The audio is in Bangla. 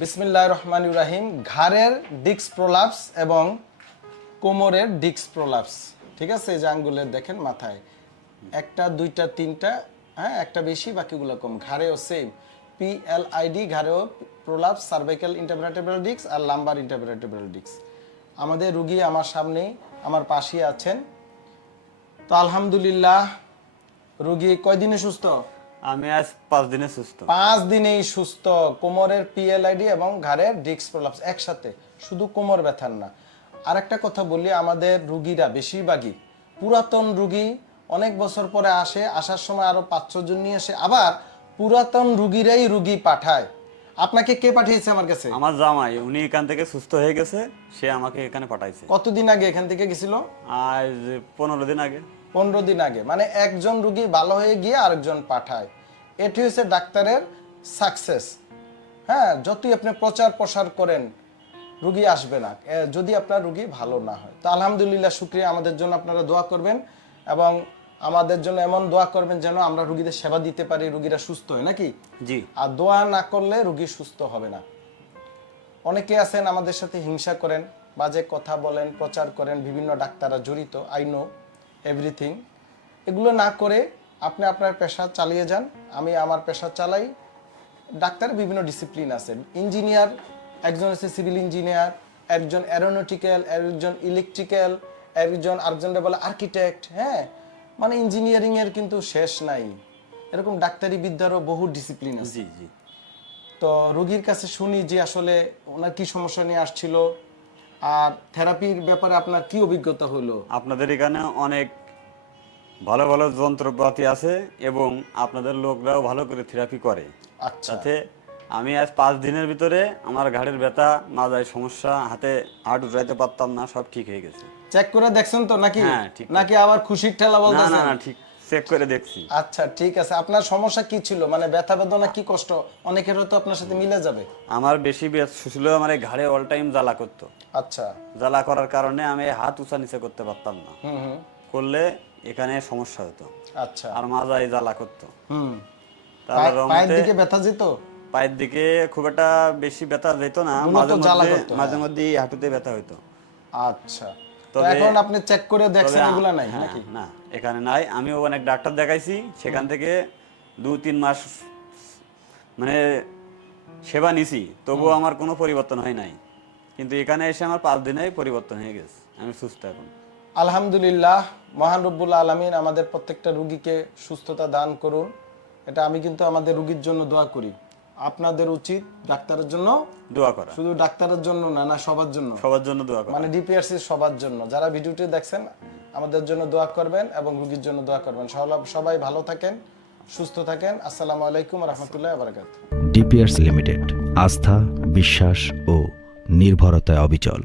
বিসমিল্লাহ রহমান ইব্রাহিম ঘাড়ের ডিক্স প্রোলাপস এবং কোমরের ডিক্স প্রোলাপস। ঠিক আছে, এই যে আঙ্গুলের দেখেন মাথায়। একটা, দুইটা, তিনটা হ্যাঁ একটা বেশি, বাকিগুলো কম। ঘাড়েও সেম পি এল আইডি ঘাড়েও প্রোলাপস সার্ভাইকাল ইন্টারপ্রেটেবল ডিক্স আর লাম্বার ইন্টারপ্রেটেবল ডিক্স আমাদের রুগী আমার সামনেই আমার পাশে আছেন। তো আলহামদুলিল্লাহ, রুগী কয়দিনে সুস্থ? আমি আজ পাঁচ দিনে সুস্থ। পাঁচ দিনেই সুস্থ কোমরের পিএলআইডি এবং ঘাড়ের ডিস্ক প্রলাপস একসাথে শুধু কোমর ব্যথার না। আরেকটা কথা বলি আমাদের রুগীরা বেশিরভাগই পুরাতন রুগী অনেক বছর পরে আসে আসার সময় আরও পাঁচ জন নিয়ে আসে আবার পুরাতন রুগীরাই রুগী পাঠায়। আপনাকে কে পাঠিয়েছে আমার কাছে? আমার জামাই উনি এখান থেকে সুস্থ হয়ে গেছে সে আমাকে এখানে পাঠাইছে। কতদিন আগে এখান থেকে গেছিল? আজ পনেরো দিন আগে। পনেরো দিন আগে। মানে একজন রুগী ভালো হয়ে গিয়ে আরেকজন পাঠায়। এটি হচ্ছে ডাক্তারের সাকসেস হ্যাঁ যতই আপনি প্রচার প্রসার করেন রুগী আসবে না। যদি আপনার রুগী ভালো না হয়। তো আলহামদুলিল্লাহ শুক্রিয়া। আমাদের জন্য আপনারা দোয়া করবেন এবং আমাদের জন্য এমন দোয়া করবেন যেন আমরা রুগীদের সেবা দিতে পারি রুগীরা সুস্থ হয় নাকি? জি। আর দোয়া না করলে রুগী সুস্থ হবে না। অনেকে আছেন আমাদের সাথে হিংসা করেন বাজে কথা বলেন প্রচার করেন বিভিন্ন ডাক্তাররা জড়িত আই নো এভরিথিং এগুলো না করে আপনি আপনার পেশা চালিয়ে যান। আমি আমার পেশা চালাই। ডাক্তারের বিভিন্ন ডিসিপ্লিন আছে। ইঞ্জিনিয়ার একজন আছে সিভিল ইঞ্জিনিয়ার একজন অ্যারোনটিক্যাল একজন ইলেকট্রিক্যাল একজন আরেকজনটা বলে আর্কিটেক্ট হ্যাঁ? মানে ইঞ্জিনিয়ারিংয়ের কিন্তু শেষ নাই। এরকম ডাক্তারি বিদ্যারও বহু ডিসিপ্লিন আছে। জি জি। তো রোগীর কাছে শুনি যে আসলে ওনার কি সমস্যা নিয়ে আসছিল। আর থেরাপির ব্যাপারে আপনার কি অভিজ্ঞতা হলো? আপনাদের এখানে অনেক ভালো ভালো যন্ত্রপাতি আছে এবং আপনাদের লোকরাও ভালো করে থেরাপি করে। আচ্ছা। সাথে আমি আজ পাঁচ দিনের ভিতরে আমার ঘাড়ের ব্যথা মাজায় সমস্যা হাতে হাট উঠাইতে পারতাম না সব ঠিক হয়ে গেছে। চেক করে দেখছেন তো নাকি? হ্যাঁ, নাকি আবার খুশির ঠেলা বলতেছেন? না না ঠিক। চেক করে দেখছি। আচ্ছা ঠিক আছে। আপনার সমস্যা কি ছিল? মানে ব্যথা বেদনা কি কষ্ট? অনেকের হয়তো আপনার সাথে মিলে যাবে। আমার বেশি ছিল আমার এই ঘাড়ে অল টাইম জ্বালা করতো। আচ্ছা। জ্বালা করার কারণে আমি হাত উঁচা নিচে করতে পারতাম না। করলে এখানে সমস্যা হতো। আচ্ছা। আর মাজায় জ্বালা করতো। হুম। পায়ের দিকে ব্যথা যেত? পায়ের দিকে খুব একটা বেশি ব্যথা যেত না মাঝে মধ্যে হ্যাঁ। মাঝে মধ্যে হাঁটুতে ব্যথা হইতো। আচ্ছা। তো এখন আপনি চেক করে দেখছেন এগুলা নাই হ্যাঁ, নাকি? না এখানে নাই। আমিও অনেক ডাক্তার দেখাইছি সেখান থেকে দু তিন মাস মানে সেবা নিছি তবুও আমার কোনো পরিবর্তন হয় নাই। কিন্তু এখানে এসে আমার পাঁচ দিনেই পরিবর্তন হয়ে গেছে আমি সুস্থ এখন। আলহামদুলিল্লাহ মহান রব্বুল আলমিন আমাদের প্রত্যেকটা রুগীকে সুস্থতা দান করুন। এটা আমি কিন্তু আমাদের রুগীর জন্য দোয়া করি। আপনাদের উচিত ডাক্তারের জন্য দোয়া করা। শুধু ডাক্তারের জন্য না না সবার জন্য। সবার জন্য দোয়া করা। মানে ডিপিআরসি সবার জন্য। যারা ভিডিওটি দেখছেন আমাদের জন্য দোয়া করবেন এবং রোগীর জন্য দোয়া করবেন। সবাই- ভালো থাকেন সুস্থ থাকেন। আসসালামু আলাইকুম রহমতুল্লাহ বারাকাত ডিপিআরসি লিমিটেড আস্থা বিশ্বাস ও নির্ভরতায় অবিচল।